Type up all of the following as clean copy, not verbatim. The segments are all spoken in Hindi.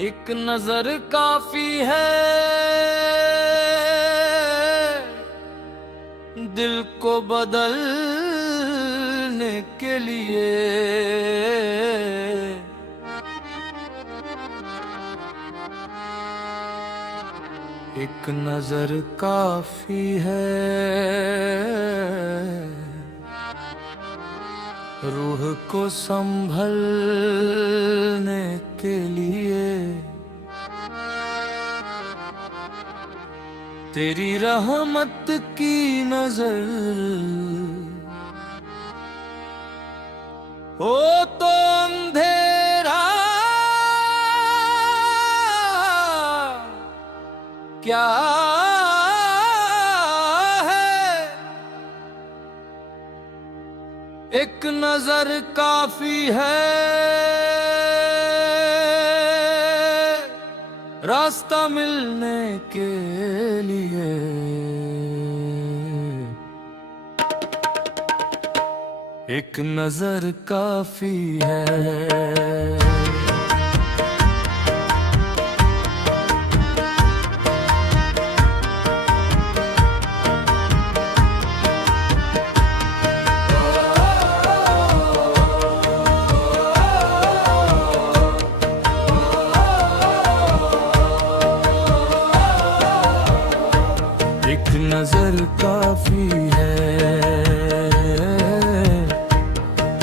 एक नजर काफी है दिल को बदलने के लिए। एक नजर काफी है रूह को संभलने के लिए। तेरी रहमत की नजर हो तो अंधेरा क्या है। एक नजर काफी है रास्ता मिलने के लिए। एक नजर काफी है। एक नजर काफी है।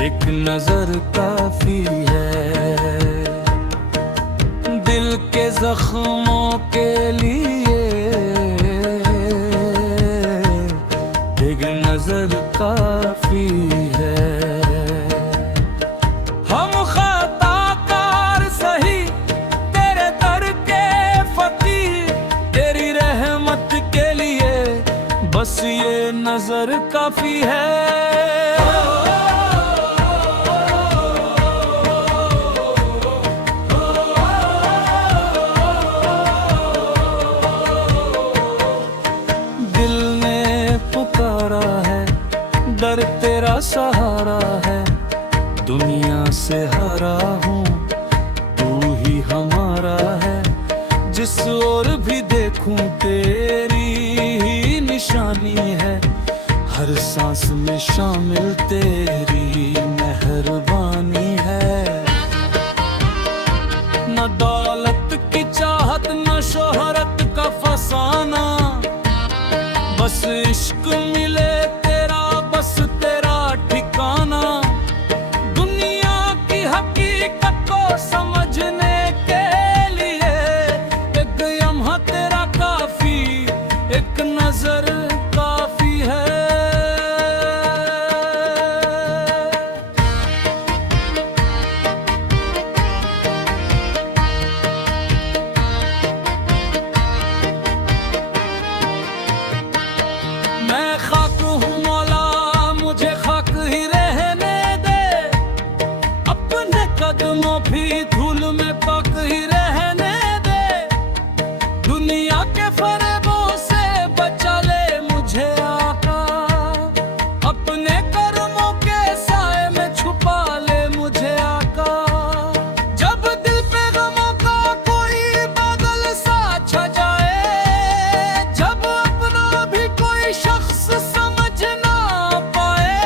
एक नजर काफी है दिल के जख्मों के लिए। एक नजर काफी है। हम खताकार सही तेरे दर के फकीर, तेरी रहमत के लिए बस ये नजर काफी है। दिल ने पुकारा है दर तेरा सहारा है। दुनिया से हरा हूँ तू ही हमारा है। जिस ओर भी देखूं तेरी ही निशानी है। हर सांस में शामिल तेरी मेहरबानी है। न दौलत की चाहत न शोहरत का फसाना, बस इश्क मिले तेरा, बस तेरा ठिकाना। दुनिया की हकीकत को समझने के लिए एक लम्हा तेरा काफी, एक नजर काफी है। मैं खाक हूँ मौला मुझे खाक ही रहने दे। अपने कदमों भी धूल में पाक ही रहने दे। दुनिया के फरेबों से बचा ले मुझे आका। अपने कर्मों के साए में छुपा ले मुझे आका। जब दिल पे गमों का कोई बादल सा छा जाए, जब अपना भी कोई शख्स समझ ना पाए,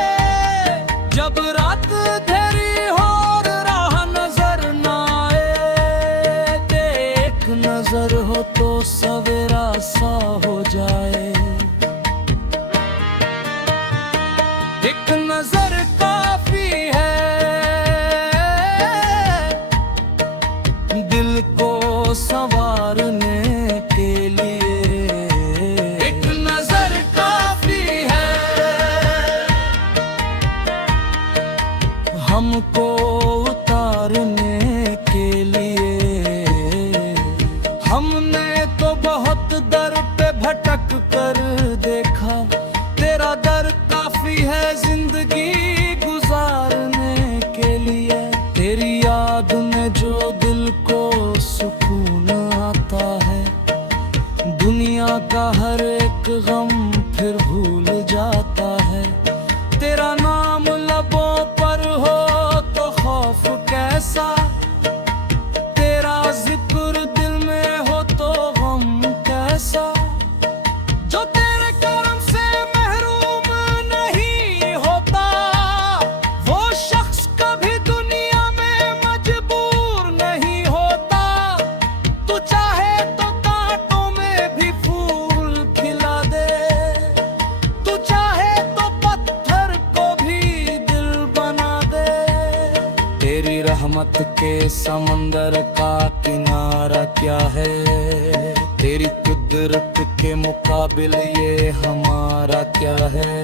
जब रात अंधेरी हो और राह नजर ना आए, एक नजर हो तो सवेरा सा हो जाए। एक नजर काफी है दिल को संवारने के लिए। एक नजर काफी है हमको उतारने के लिए। हमने तो बहुत दर पे भटक कर देखा, तेरा दर काफी है जिंदगी गुजारने के लिए। तेरी याद में जो दिल को सुकून आता है, दुनिया का हर एक गम फिर भूल जाता है। तेरा नाम लबों पर हो तो खौफ कैसा, तेरा जिक्र समंदर का किनारा क्या है, तेरी कुदरत के मुकाबिल ये हमारा क्या है।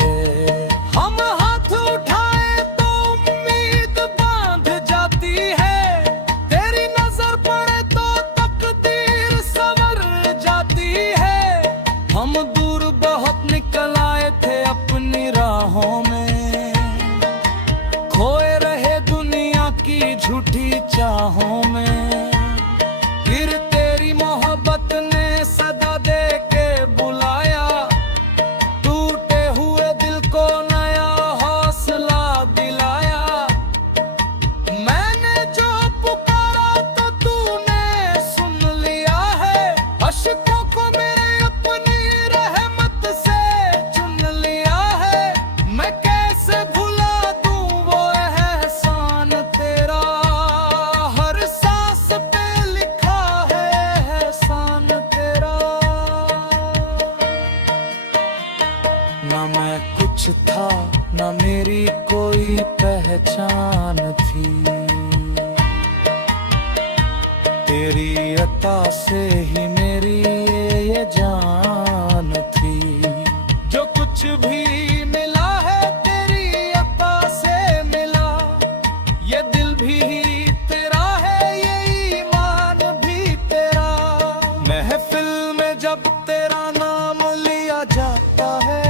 हम हाथ उठाए तो उम्मीद बांध जाती है, तेरी नजर पड़े तो तकदीर संवर जाती है। हम दूर बहुत निकल आए थे अपनी राहों में, खोए रहे दुनिया की झूठी चाहों में। फिर तेरी मोहब्बत ने सदा दे के बुलाया, टूटे हुए दिल को नया हौसला दिलाया। मैंने जो पुकारा तो तूने सुन लिया है, अशकों को मेरे अपनी रहमत से चुन लिया है। मैं कैसे भुला दूं वो एहसान तेरा, हर सांस पे लिखा है एहसान तेरा। ना मैं कुछ था ना मेरी कोई पहचान थी, तेरी अता से ही मेरी ये जान थी। जो कुछ भी मिला है तेरी अता से मिला, ये दिल भी तेरा है ये ईमान भी तेरा। महफिल में जब तेरा नाम लिया जाता है,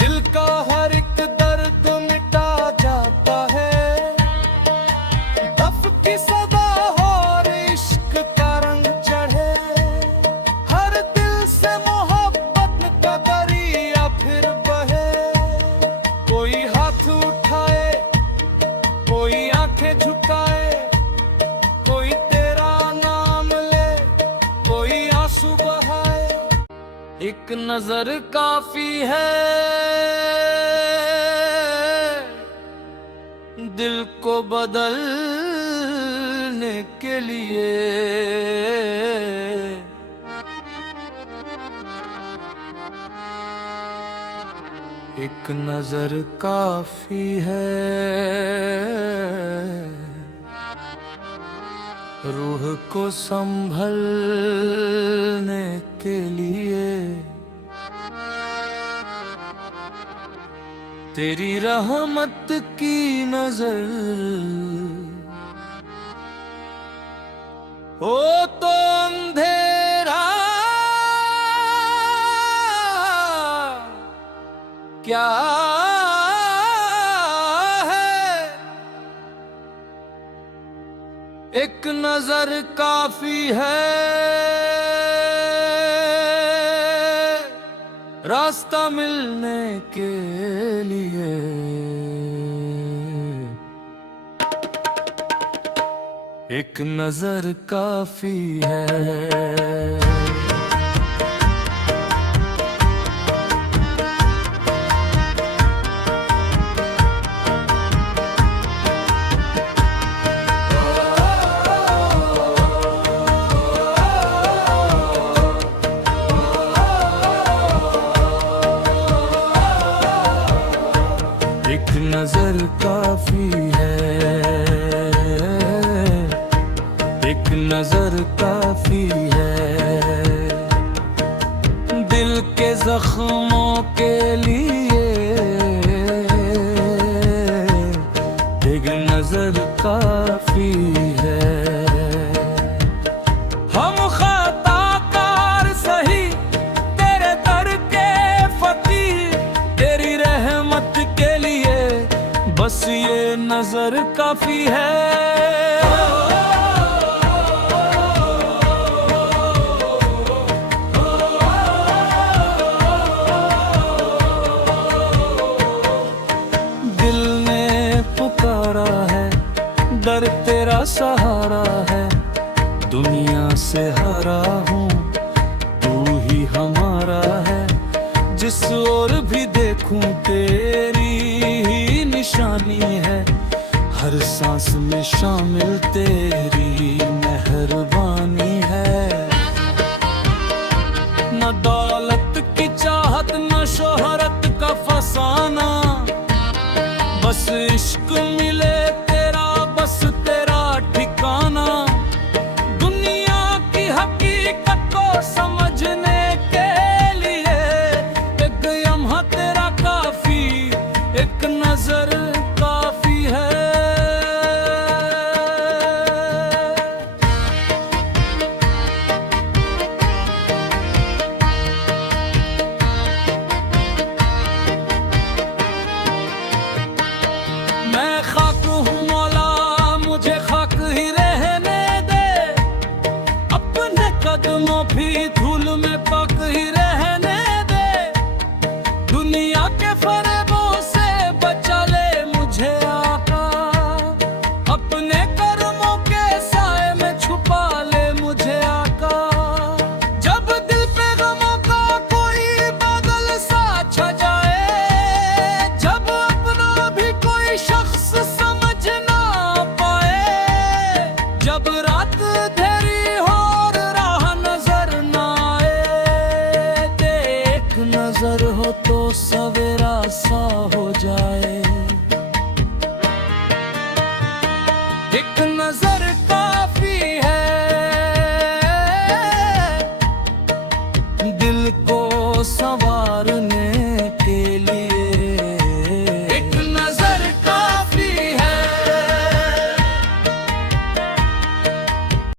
दिल का हर एक दर्द मिटा जाता है। दफ की सदा और इश्क का रंग चढ़े, हर दिल से मोहब्बत का दरिया फिर बहे। कोई हाथ उठाए कोई आंखें झुकाए, कोई तेरा नाम ले कोई आंसू बहाए। एक नजर काफी है दिल को बदलने के लिए। एक नजर काफी है रूह को संभलने के लिए। तेरी रहमत की नजर हो तो अंधेरा क्या है, एक नजर काफी है रास्ता मिलने के लिए। एक नजर काफी है। एक नजर काफी है, एक नजर काफी है दिल के जख्मों के लिए। एक नजर काफी है। हम खताकार सही तेरे दर के फकीर, तेरी रहमत के लिए बस ये नजर काफी है। दिल ने पुकारा है, दर तेरा सहारा है। दुनिया से हारा हूँ तू ही हमारा है। जिस ओर भी देखूं तेरी ही निशानी है। हर सांस में शामिल तेरी मेहरबानी है। न दौलत की चाहत न शोहरत का फसाना, बस इश्क मिले तेरा, बस तेरा गुस्सा